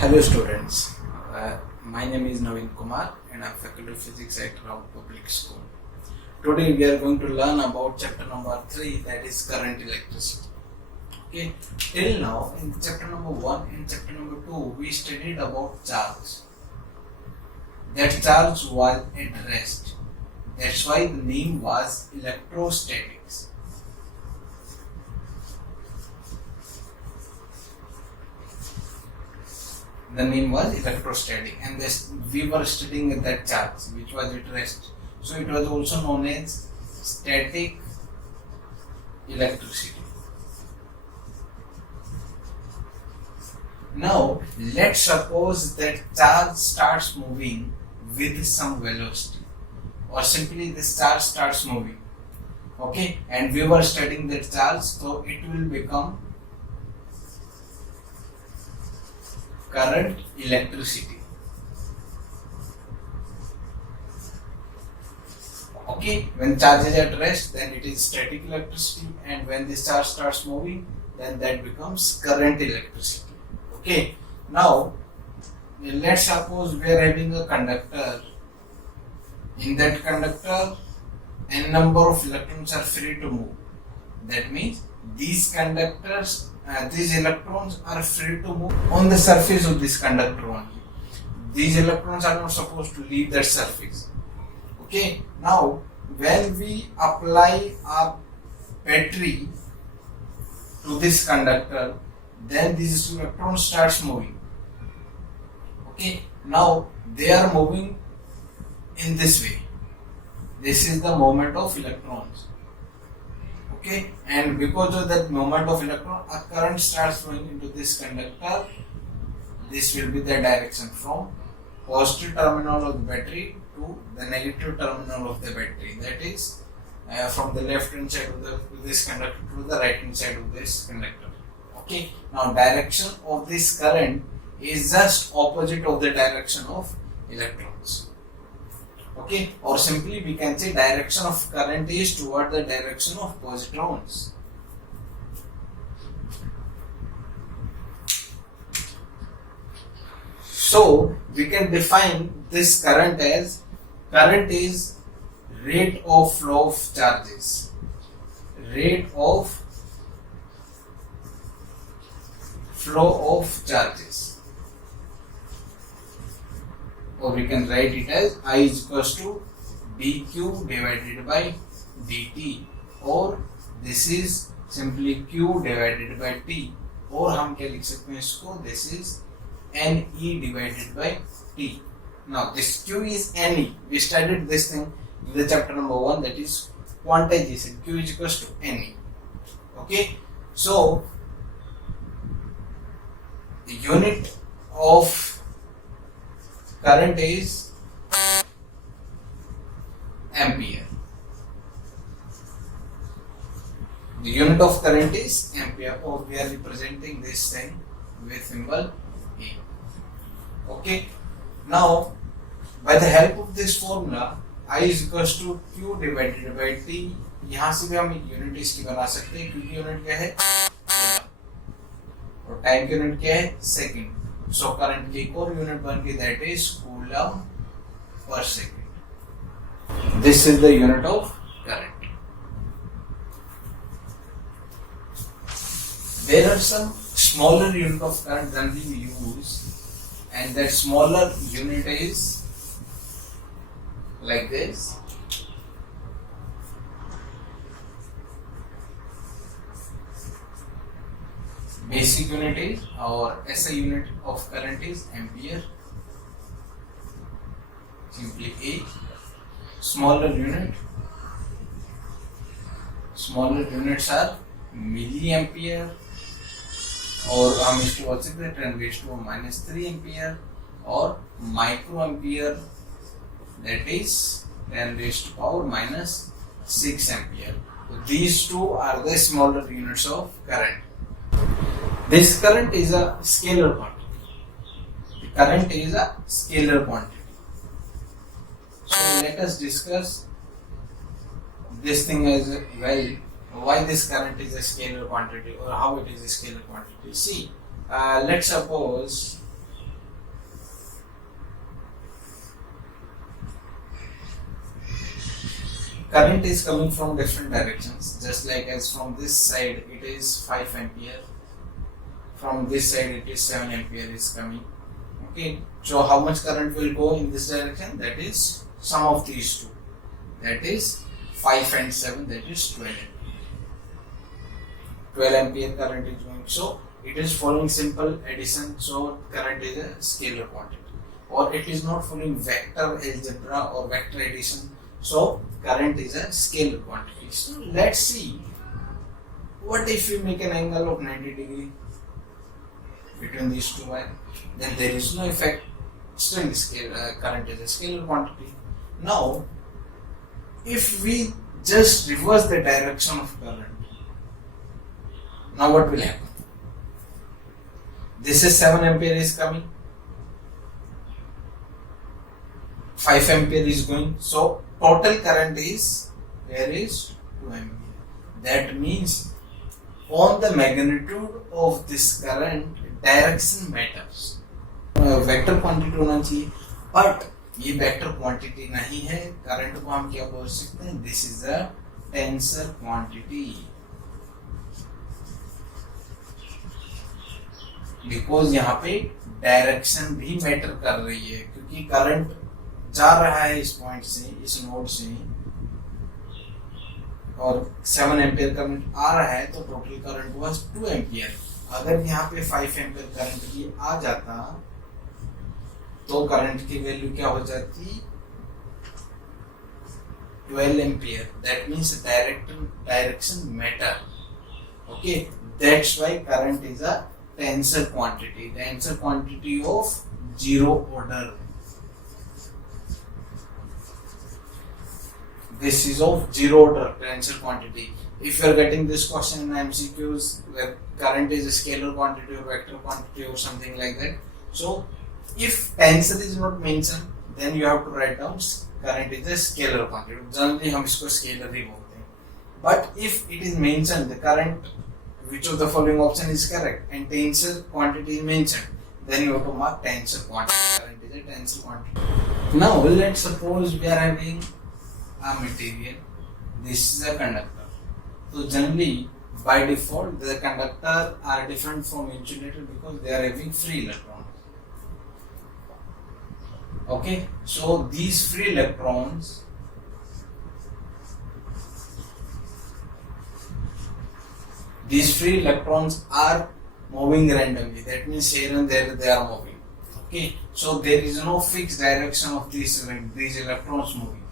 Hello students, my name is Naveen Kumar and I am faculty of physics at Rao Public School. Today we are going to learn about chapter number 3, that is current electricity. Okay, till now in chapter number 1 and chapter number 2 we studied about charge. That charge was at rest. That's why the name was electrostatics. The name was electrostatic, and we were studying that charge which was at rest. So it was also known as static electricity. Now let's suppose that charge starts moving with some velocity, or simply this charge starts moving. Okay, and we were studying that charge, so it will become current electricity. Okay, when charge is at rest, then it is static electricity, and when this charge starts moving, then that becomes current electricity. Okay, now let's suppose we are having a conductor. In that conductor, n number of electrons are free to move. That means these electrons are free to move on the surface of this conductor only. These electrons are not supposed to leave that surface. Okay, now when we apply a battery to this conductor, then these electrons starts moving. Okay, now they are moving in this way. This is the movement of electrons. Okay, and because of that movement of electron, a current starts flowing into this conductor. This will be the direction from positive terminal of the battery to the negative terminal of the battery. That is from the left hand side of this conductor to the right hand side of this conductor. Okay, now direction of this current is just opposite of the direction of electrons. Okay, or simply we can say direction of current is toward the direction of positrons. So we can define this current as is rate of flow of charges. Rate of flow of charges. Or we can write it as I is equals to dq divided by dt, or this is simply q divided by t, और हम क्या लिख सकते हैं इसको, this is ne divided by t. Now this q is ne. We studied this thing in the chapter number 1, that is quantization. Q is equals to ne. Okay, so the unit of current is ampere. The unit of current is ampere, or we are representing this thing with symbol A. Okay, now by the help of this formula, I is equals to Q divided by T. यहाँ से भी हम एक unit इसकी बना सकते हैं, क्योंकि यूनिट क्या है, और टाइम की यूनिट क्या है, सेकंड. So current की एक और यूनिट बन गई, that is coulomb per second. This is the unit of current. There are some smaller unit of current than we use, and that smaller unit is like this. Basic unit is, or SI unit of current is ampere, simply A. Smaller units are milliampere, और हम इसको बोल सकते हैं 10⁻³ ampere, और microampere, that is 10⁻⁻6 ampere. So these two are the smaller units of current. This current is a scalar quantity. The current is a scalar quantity. So let us discuss this thing as well. Why this current is a scalar quantity, or how it is a scalar quantity. See, let's suppose current is coming from different directions, just like as from this side it is 5 ampere, from this side it is 7 ampere is coming. Okay, so how much current will go in this direction? That is sum of these two, that is 5 and 7, that is 12 ampere. 12 ampere current is going, so it is following simple addition, so current is a scalar quantity, or it is not following vector algebra or vector addition, so current is a scalar quantity. So let's see, what if you make an angle of 90 degree between these two wires? Then there is no effect, still current is a scalar quantity. Now if we just reverse the direction of current, now what will happen? This is 7 ampere is coming, 5 ampere is going, so total current is, where is 2 ampere. That means on the magnitude of this current, direction matters. Vector quantity होना चाहिए, but ये vector quantity नहीं है. Current को हम क्या बोल सकते हैं? This is a tensor quantity, because यहाँ पे डायरेक्शन भी मैटर कर रही है, क्योंकि करंट जा रहा है इस पॉइंट से, इस नोड से, और 7 एम्पियर करंट आ रहा है, तो टोटल करंट वाज 2 एम्पियर. अगर यहाँ पे 5 एम्पियर करंट भी आ जाता तो करंट की वैल्यू क्या हो जाती? 12 ampere. That means direction matter. Okay, that's why current is a tensor quantity of zero order. This is of zero order tensor quantity. If you are getting this question in MCQs where current is a scalar quantity or vector quantity or something like that, so if tensor is not mentioned, then you have to write down current is a scalar quantity. Generally हम इसको scalar ही बोलते हैं. But if it is mentioned the current, which of the following option is correct, and tensor quantity is mentioned, then you have to mark tensor quantity. Current is a tensor quantity. Now let's suppose we are having a material, this is a conductor. So generally by default the conductor are different from insulator because they are having free electrons. Okay, so these free electrons are moving randomly. That means here and there they are moving. Okay, so there is no fixed direction of these electrons moving.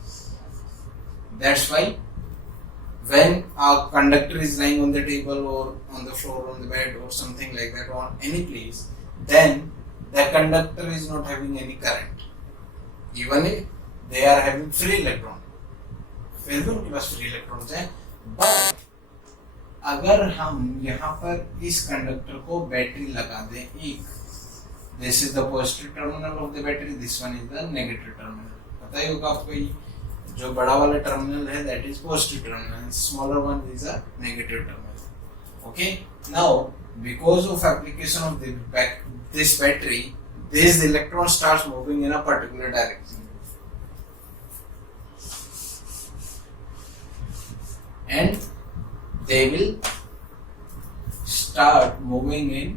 That's why when a conductor is lying on the table or on the floor, on the bed or something like that, or any place, then the conductor is not having any current, even if they are having free electron. फिर भी उनके पास free electrons हैं. But अगर हम यहाँ पर इस conductor को बैटरी लगा दें एक, this is the positive terminal of the battery, this one is the negative terminal. पता ही होगा आपको, जो बड़ा वाला टर्मिनल है that is positive terminal, smaller one is a negative terminal. Okay, now because of application of this battery, this electron starts moving in a particular direction, and they will start moving in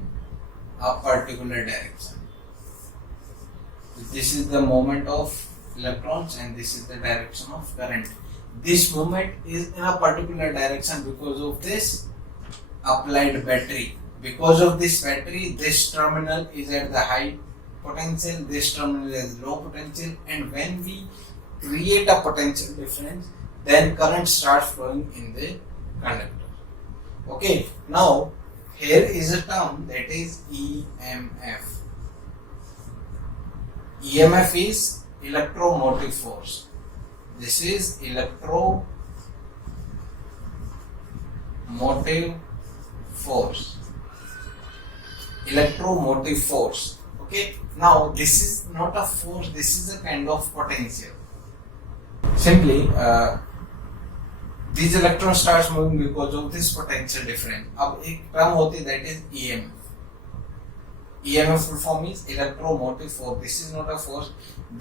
a particular direction. This is the moment of electrons and this is the direction of current. This movement is in a particular direction because of this applied battery. Because of this battery, this terminal is at the high potential, this terminal is low potential, and when we create a potential difference, then current starts flowing in the conductor. Okay, now here is a term that is EMF. EMF is electromotive force. This is electromotive force. Electromotive force. Okay, now this is not a force, this is a kind of potential. Simply these electrons starts moving because of this potential difference. अब एक term होती है that is EMF. EMF full form is electromotive force. This is not a force,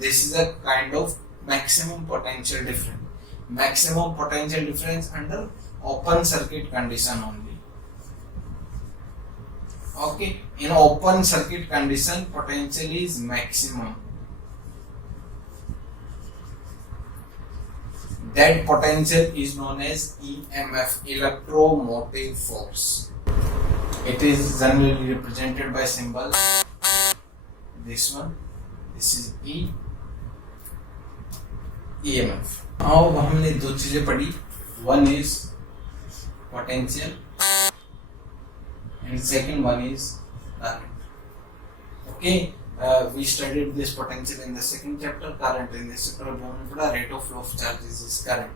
this is a kind of maximum potential difference. maximum potential difference under open circuit condition only. Okay, in open circuit condition potential is maximum. That potential is known as EMF, electromotive force. It is generally represented by symbol this one. This is EMF. अब हमने दो चीजें पढ़ी. One is potential and second one is current. Okay, we studied this potential in the second chapter. Current in this chapter, rate of flow of charges is current.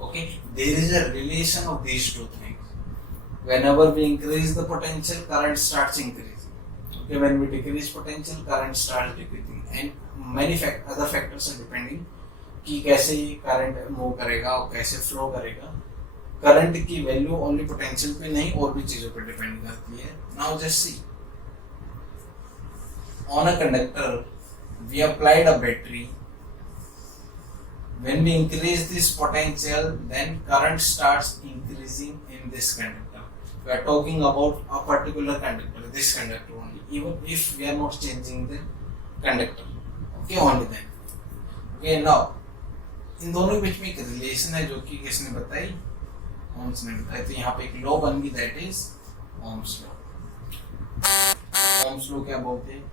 Okay, there is a relation of these two things. Whenever we increase the potential, current starts increasing. Okay, when we decrease potential, current starts decreasing, and many other factors are depending कि कैसे current move करेगा और कैसे flow करेगा. Current की value only potential पे नहीं और भी चीजों पर डिपेंड करती है. Now just see, on a conductor we applied a battery. When we increase this potential, then current starts increasing in this conductor. We are talking about a particular conductor, this conductor only, even if we are not changing the conductor. Okay, only then. Okay, now इन दोनों के बीच में एक relation है जो कि किसने बताई? Ohms ने बताई. तो यहाँ पे एक लॉ बन गई, that is Ohm's law. Ohm's law क्या बोलते हैं?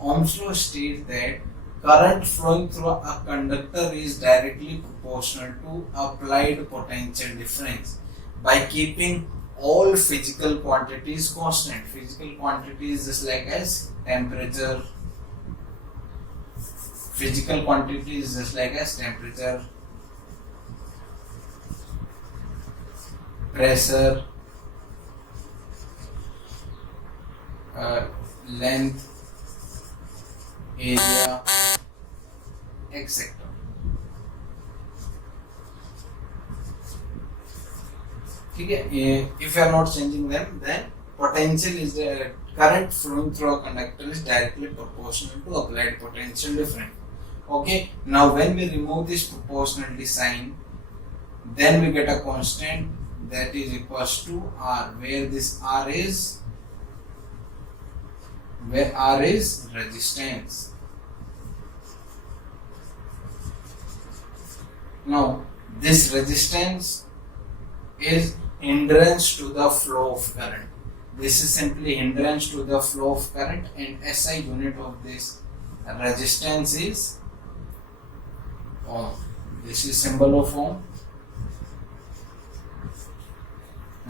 Ohm's law states that current flowing through a conductor is directly proportional to applied potential difference by keeping all physical quantities constant. Physical quantities just like as temperature. Physical quantities just like as temperature, pressure, length, area, etc. ठीक है. If you are not changing them, then potential is the current flowing through a conductor is directly proportional to applied potential difference. Okay, now when we remove this proportionality sign, then we get a constant that is equals to R, where this R is resistance. Now this resistance is hindrance to the flow of current. This is simply hindrance to the flow of current, and SI unit of this resistance is ohm. This is symbol of ohm.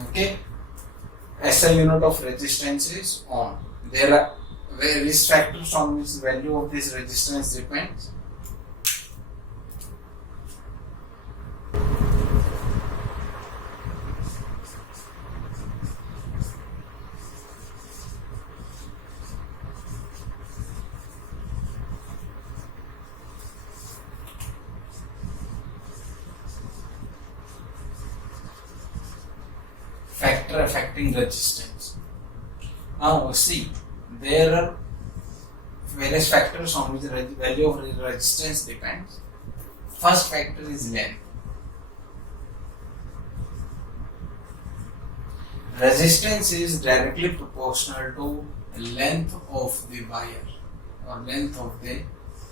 Okay, SI unit of resistance is ohm. There are various factors on which the value of this resistance depends. Factor affecting resistance. Now see, there are various factors on which the value of resistance depends. First factor is length. Resistance is directly proportional to length of the wire or length of the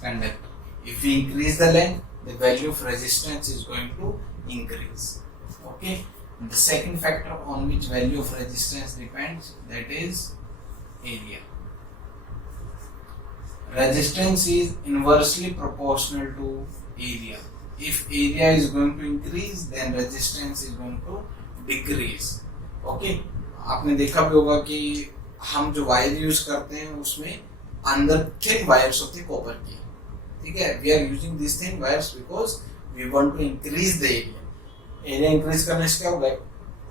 conductor. If we increase the length, the value of resistance is going to increase. Okay. The second factor on which value of resistance depends, that is area. Resistance is inversely proportional to area. If area is going to increase, then resistance is going to decrease. Okay, आपने देखा भी होगा कि हम जो wire use करते हैं उसमें अंदर थिन वायर्स होती है कॉपर की. ठीक है, we are using these thin wires because we want to increase the area. Area increase करने से क्या होगा?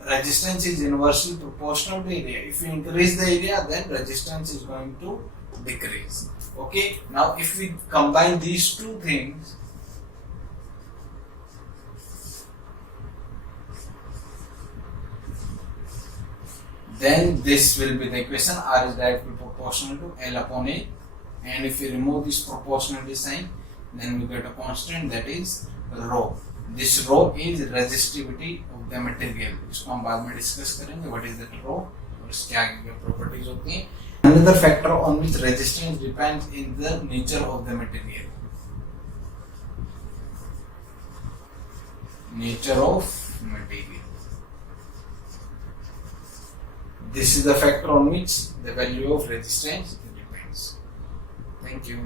Resistance is inversely proportional to area. If you increase the area, then resistance is going to decrease. Okay, now if we combine these two things, then this will be the equation. R is directly proportional to L upon A, and if we remove this proportionality sign, then we get a constant that is rho. This rho is resistivity of the material. इसको हम बाद में discuss करेंगे what is that row और इसके आगे क्या properties होती हैं. Another factor on which resistance depends in the nature of the material. Nature of material. This is the factor on which the value of resistance depends. Thank you.